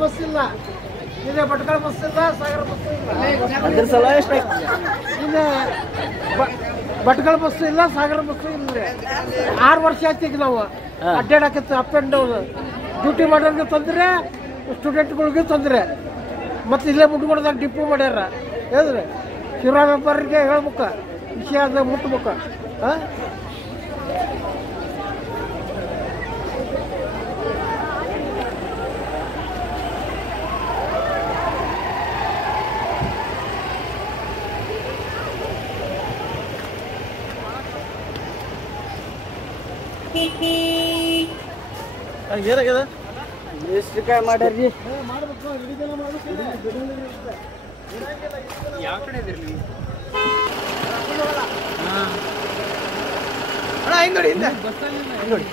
Bus ಇಲ್ಲ, ಇದೆ Bhatkal bus ಇಲ್ಲ, ಸಾಗರ ಬಸ್ ಇಲ್ಲ. ಅದ್ರ ಸಲ ಎಷ್ಟು ಇದೆ ಭಟ್ಕಳ ಬಸ್ ಇಲ್ಲ, ಸಾಗರ ಬಸ್ ಇಲ್ಲ. 6 ವರ್ಷ ಆಯ್ತು ಈಗ ನಾವು ಅಡ್ಡಾಡಕತ್ತ ಅಪ್ ಆ್ಯಂಡ್ ಡೌನ್. ಡ್ಯೂಟಿ ಮಾಡೋರಿಗೆ ತೊಂದರೆ, ಸ್ಟೂಡೆಂಟ್ಗಳಿಗೆ ತೊಂದರೆ. ಮತ್ತು ಇಲ್ಲೇ ಮುಟ್ಕೊಡ್ದಾಗ ಡಿಪೋ ಮಾಡ್ಯಾರ. ಹೇಳಿದ್ರೆ ಶಿವರಾಮ ವ್ಯಾಪಾರಿಗೆ ಹೇಳ್ಬೇಕು, ವಿಷಯ ಅದ ಮುಟ್ಬೇಕು. ಹಾಂ ಏನಾಗ್ಯದ ಎಷ್ಟು ಕಾಯಿ ಮಾಡ್ಯಾರ್ರಿ? ಯಾವ ಕಡೆ ಇದೀರಿ ನೀವು? ಹಿಂದೆ ಹಿಂದೆ ನೋಡಿ.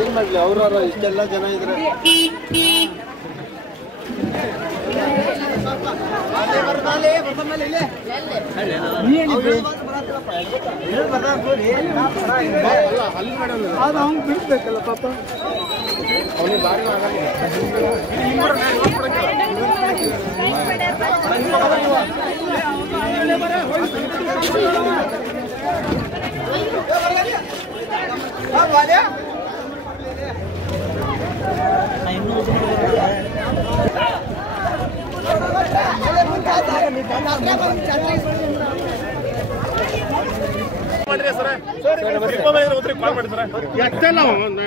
ಏನ್ ಮಾಡ್ಲಿ, ಅವ್ರವ್ರ ಇಷ್ಟೆಲ್ಲ ಜನ ಇದ್ರೆ ಅದು ಅವ್ನು ಬಿಡ್ಬೇಕಲ್ಲ ಪಾಪ. ಅವನಿಗೆ ಬಾರಿ ಅಲ್ಲ ಒಂದು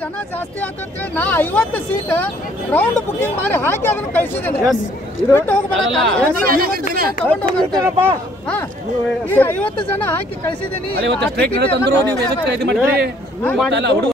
ಜನ ಜಾಸ್ತಿ ಆತಂತೆ ನಾ 50 ಸೀಟ್ ರೌಂಡ್ ಬುಕಿಂಗ್ ಮಾಡಿ ಹಾಕಿ ಅದನ್ನ ಕಳಿಸಿದ್ದೇನೆ. 50 ಜನ ಹಾಕಿ ಕಳಿಸಿದ್ದೀನಿ.